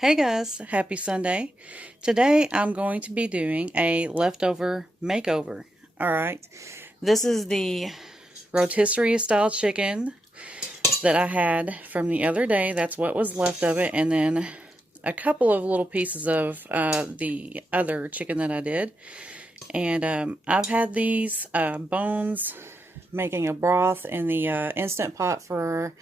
Hey guys, happy Sunday. Today I'm going to be doing a leftover makeover. Alright, this is the rotisserie style chicken that I had from the other day. That's what was left of it, and then a couple of little pieces of the other chicken that I did. And I've had these bones making a broth in the Instant Pot for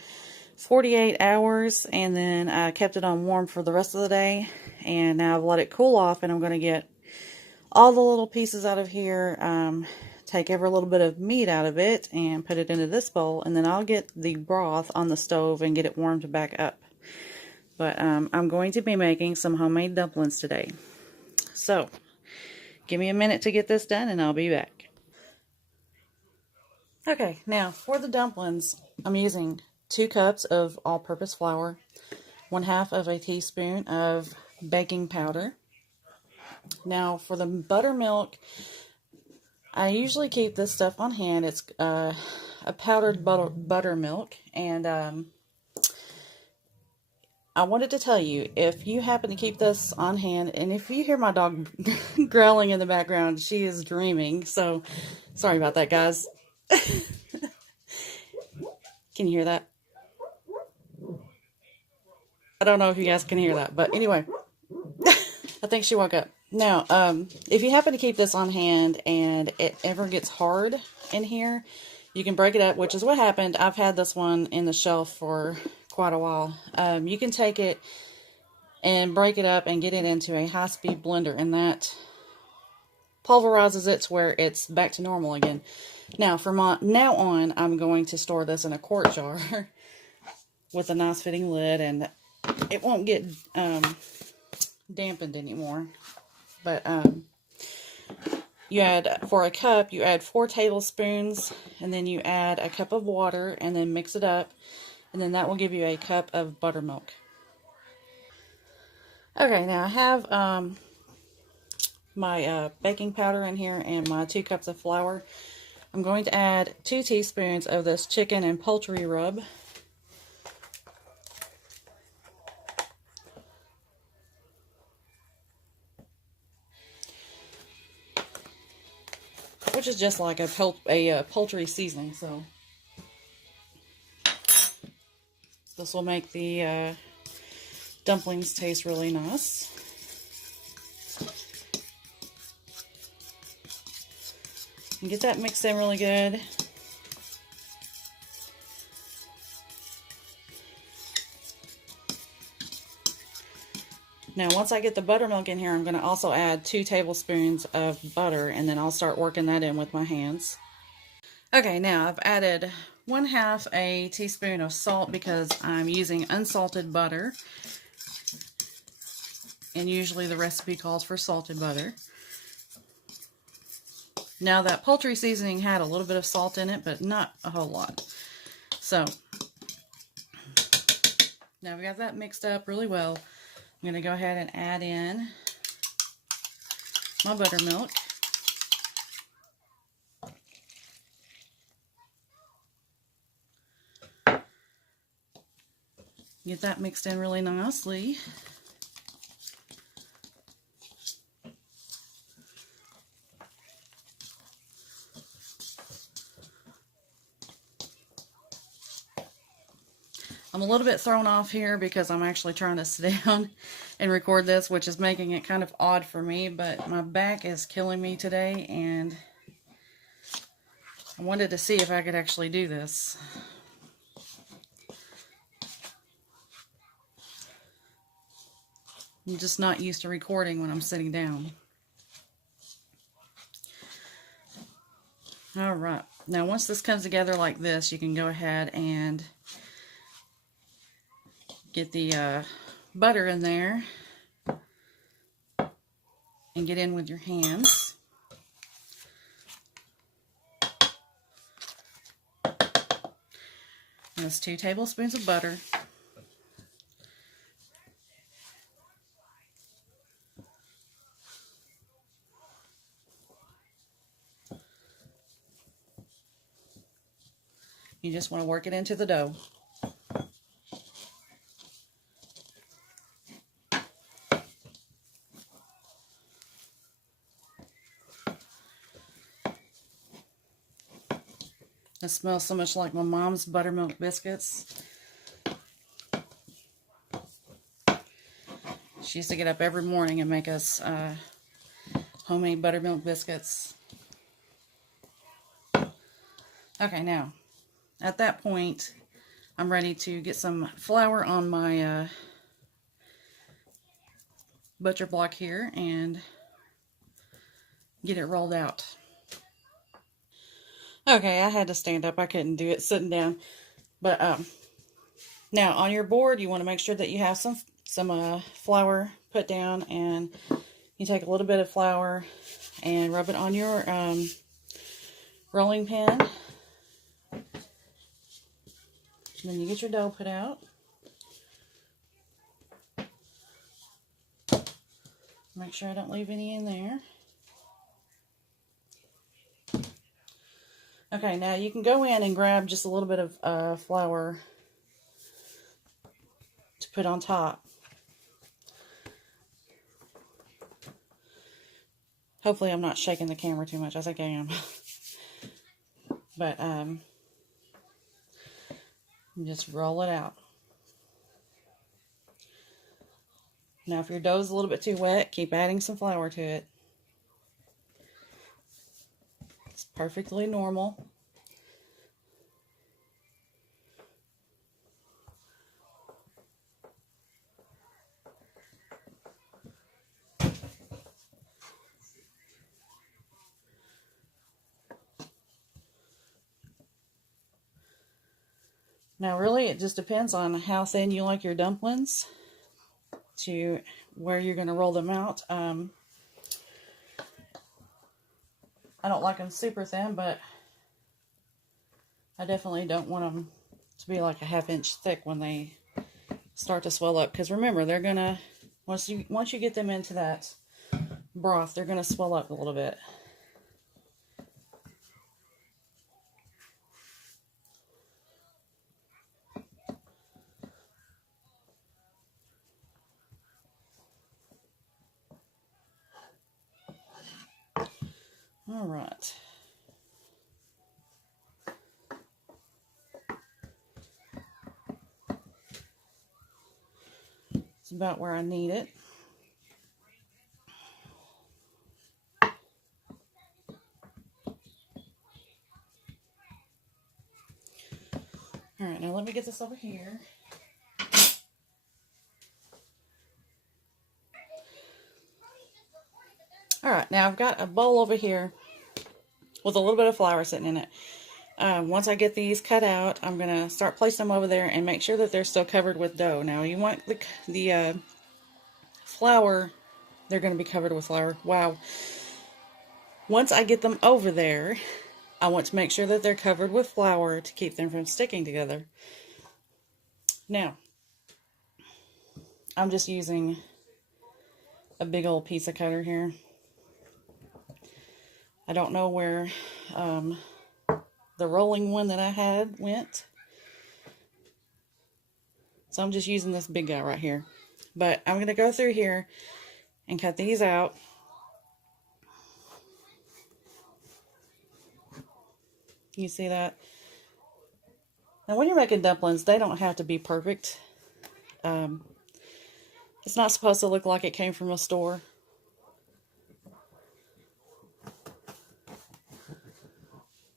48 hours, and then I kept it on warm for the rest of the day, and now I've let it cool off, and I'm going to get all the little pieces out of here, take every little bit of meat out of it and put it into this bowl, and then I'll get the broth on the stove and get it warmed back up. But I'm going to be making some homemade dumplings today. So give me a minute to get this done and I'll be back. Okay, now for the dumplings, I'm using 2 cups of all-purpose flour, 1/2 of a teaspoon of baking powder. Now for the buttermilk, I usually keep this stuff on hand. It's a powdered buttermilk, and I wanted to tell you, if you happen to keep this on hand, and if you hear my dog growling in the background, she is dreaming, so sorry about that, guys. Can you hear that? I don't know if you guys can hear that, but anyway, I think she woke up. Now, if you happen to keep this on hand and it ever gets hard in here, you can break it up, which is what happened. I've had this one in the shelf for quite a while. You can take it and break it up and get it into a high-speed blender, and that pulverizes it to where it's back to normal again. Now, from now on, I'm going to store this in a quart jar with a nice fitting lid, and it won't get dampened anymore. But you add, for a cup, you add 4 tablespoons, and then you add a cup of water, and then mix it up, and then that will give you a cup of buttermilk. Okay, now I have my baking powder in here and my 2 cups of flour. I'm going to add 2 teaspoons of this chicken and poultry rub. Which is just like a poultry seasoning, so this will make the dumplings taste really nice. And get that mixed in really good. Now, once I get the buttermilk in here, I'm going to also add 2 tablespoons of butter, and then I'll start working that in with my hands. Okay, now I've added 1/2 a teaspoon of salt because I'm using unsalted butter. And usually the recipe calls for salted butter. Now, that poultry seasoning had a little bit of salt in it, but not a whole lot. So, now we got that mixed up really well. I'm going to go ahead and add in my buttermilk. Get that mixed in really nicely. I'm a little bit thrown off here because I'm actually trying to sit down and record this, which is making it kind of odd for me, but my back is killing me today, and I wanted to see if I could actually do this. I'm just not used to recording when I'm sitting down. Alright, now once this comes together like this, you can go ahead and get the butter in there and get in with your hands. That's 2 tablespoons of butter. You just want to work it into the dough. It smells so much like my mom's buttermilk biscuits. She used to get up every morning and make us homemade buttermilk biscuits. Okay, now, at that point, I'm ready to get some flour on my butcher block here and get it rolled out. Okay, I had to stand up. I couldn't do it sitting down. But now on your board, you want to make sure that you have some flour put down, and you take a little bit of flour and rub it on your rolling pin. And then you get your dough put out. Make sure I don't leave any in there. Okay, now you can go in and grab just a little bit of flour to put on top. Hopefully I'm not shaking the camera too much. I think I am. But just roll it out. Now if your dough is a little bit too wet, keep adding some flour to it. It's perfectly normal. Now really it just depends on how thin you like your dumplings to where you're going to roll them out. I don't like them super thin, but I definitely don't want them to be like a ½ inch thick when they start to swell up. Because remember, they're gonna once you get them into that broth, they're gonna swell up a little bit. All right. It's about where I need it. All right, now let me get this over here. All right, now I've got a bowl over here with a little bit of flour sitting in it. Once I get these cut out, I'm going to start placing them over there and make sure that they're still covered with dough. Now, you want the flour, they're going to be covered with flour. Wow. Once I get them over there, I want to make sure that they're covered with flour to keep them from sticking together. Now, I'm just using a big old pizza cutter here. I don't know where the rolling one that I had went. So I'm just using this big guy right here. But I'm going to go through here and cut these out. You see that? Now when you're making dumplings, they don't have to be perfect. It's not supposed to look like it came from a store.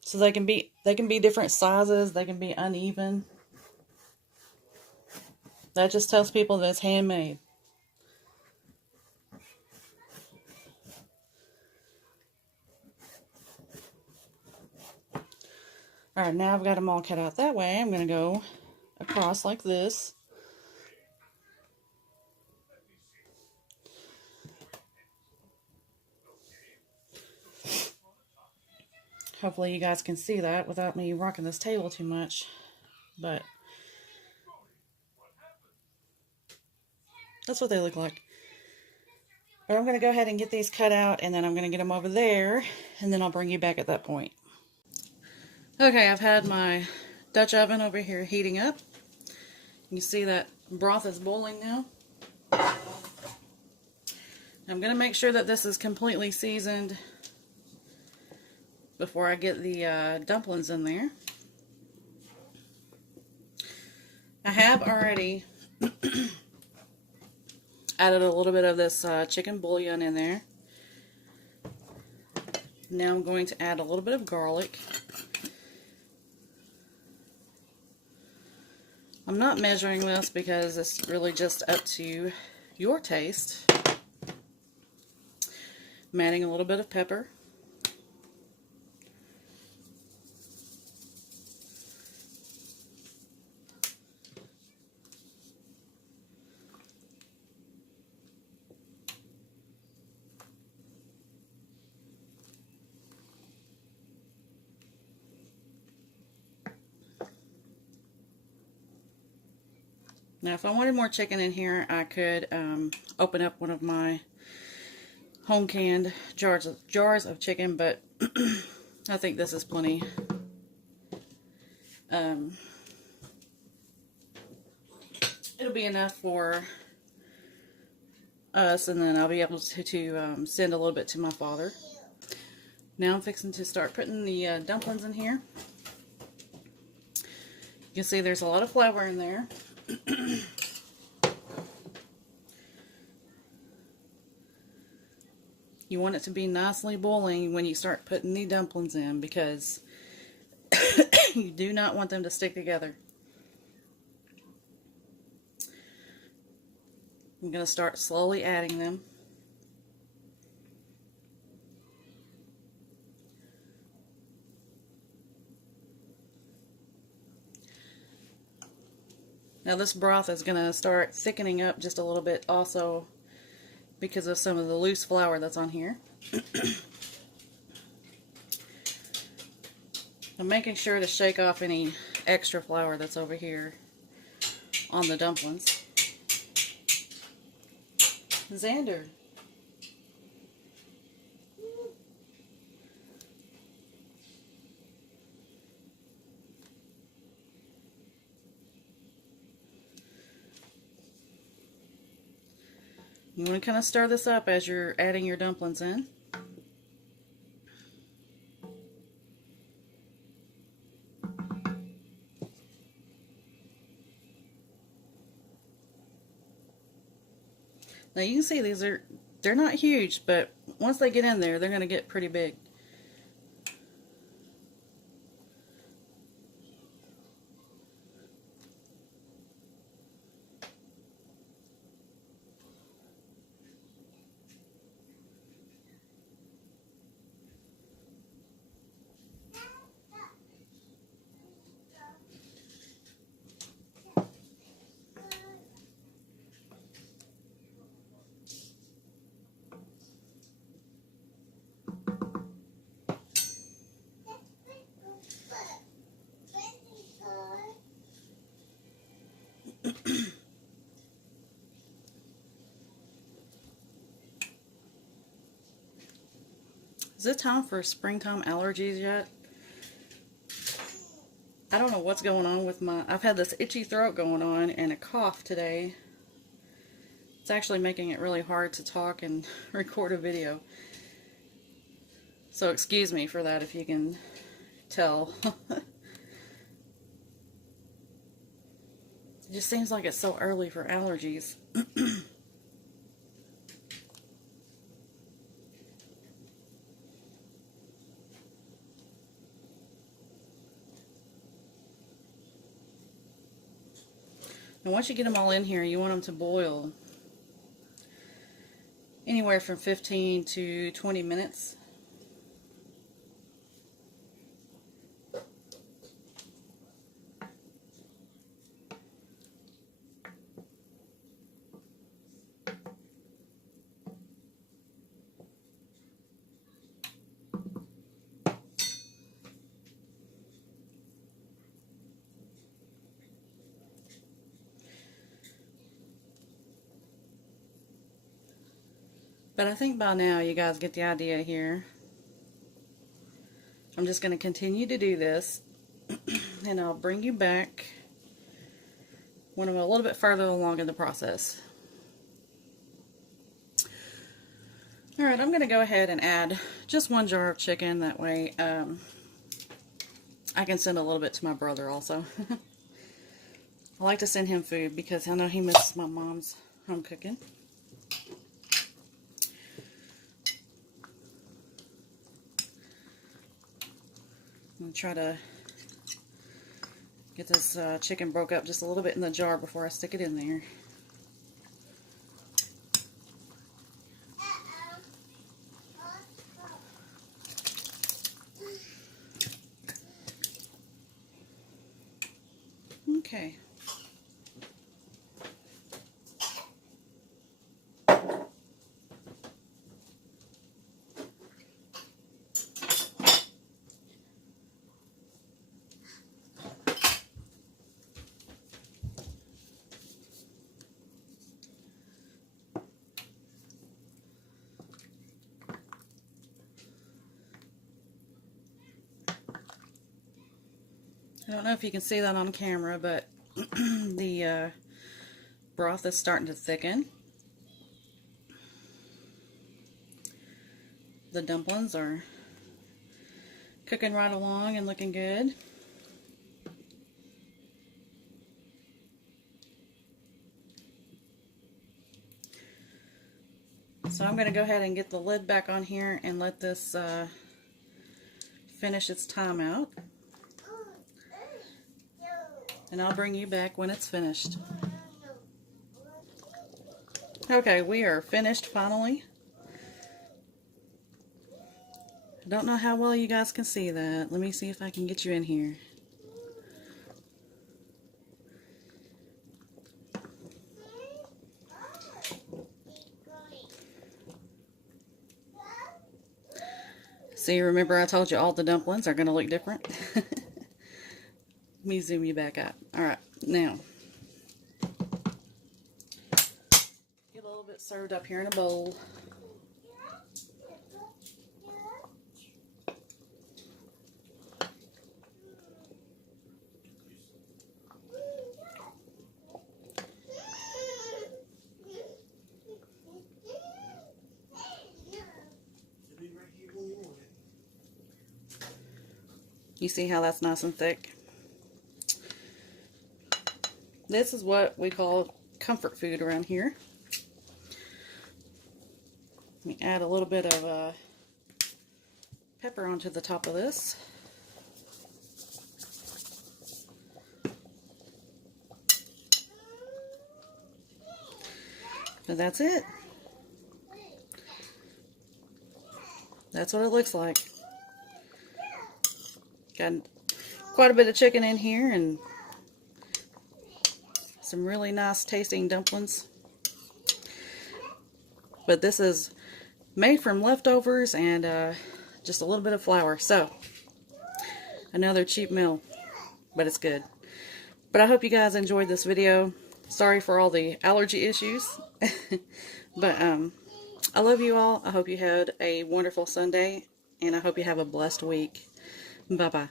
So they can be different sizes, they can be uneven. That just tells people that it's handmade. Alright, now I've got them all cut out that way. I'm going to go across like this. Hopefully you guys can see that without me rocking this table too much. But that's what they look like. But I'm going to go ahead and get these cut out, and then I'm going to get them over there, and then I'll bring you back at that point. Okay, I've had my Dutch oven over here heating up. You see that broth is boiling now. I'm going to make sure that this is completely seasoned before I get the dumplings in there. have already added a little bit of this chicken bouillon in there. Now I'm going to add a little bit of garlic. I'm not measuring this because it's really just up to your taste. I'm adding a little bit of pepper. Now, if I wanted more chicken in here, I could open up one of my home canned jars of chicken, but I think this is plenty. It'll be enough for us, and then I'll be able to send a little bit to my father. Now I'm fixing to start putting the dumplings in here. You can see there's a lot of flour in there. You want it to be nicely boiling when you start putting the dumplings in, because you do not want them to stick together. I'm going to start slowly adding them. Now this broth is going to start thickening up just a little bit also because of some of the loose flour that's on here. I'm making sure to shake off any extra flour that's over here on the dumplings. Xander. You want to kind of stir this up as you're adding your dumplings in. Now you can see they're not huge, but once they get in there, they're going to get pretty big. Is it time for springtime allergies yet? I don't know what's going on with I've had this itchy throat going on and a cough today. It's actually making it really hard to talk and record a video. So excuse me for that if you can tell. It just seems like it's so early for allergies. And once you get them all in here, you want them to boil anywhere from 15 to 20 minutes. But I think by now you guys get the idea here. I'm just going to continue to do this, and I'll bring you back when I'm a little bit further along in the process. Alright, I'm going to go ahead and add just one jar of chicken. That way I can send a little bit to my brother also. I like to send him food because I know he misses my mom's home cooking. I'm going to try to get this chicken broke up just a little bit in the jar before I stick it in there. Okay. I don't know if you can see that on camera, but the broth is starting to thicken. The dumplings are cooking right along and looking good. So I'm going to go ahead and get the lid back on here and let this finish its time out. And I'll bring you back when it's finished. Okay, we are finished finally. I don't know how well you guys can see that. Let me see if I can get you in here. See, remember I told you all the dumplings are going to look different? Let me zoom you back up. Alright, now, get a little bit served up here in a bowl. You see how that's nice and thick? This is what we call comfort food around here. Let me add a little bit of pepper onto the top of this. And that's it. That's what it looks like. Got quite a bit of chicken in here and some really nice tasting dumplings. But this is made from leftovers and just a little bit of flour. So, another cheap meal, but it's good. But I hope you guys enjoyed this video. Sorry for all the allergy issues. But I love you all. I hope you had a wonderful Sunday, and I hope you have a blessed week. Bye-bye.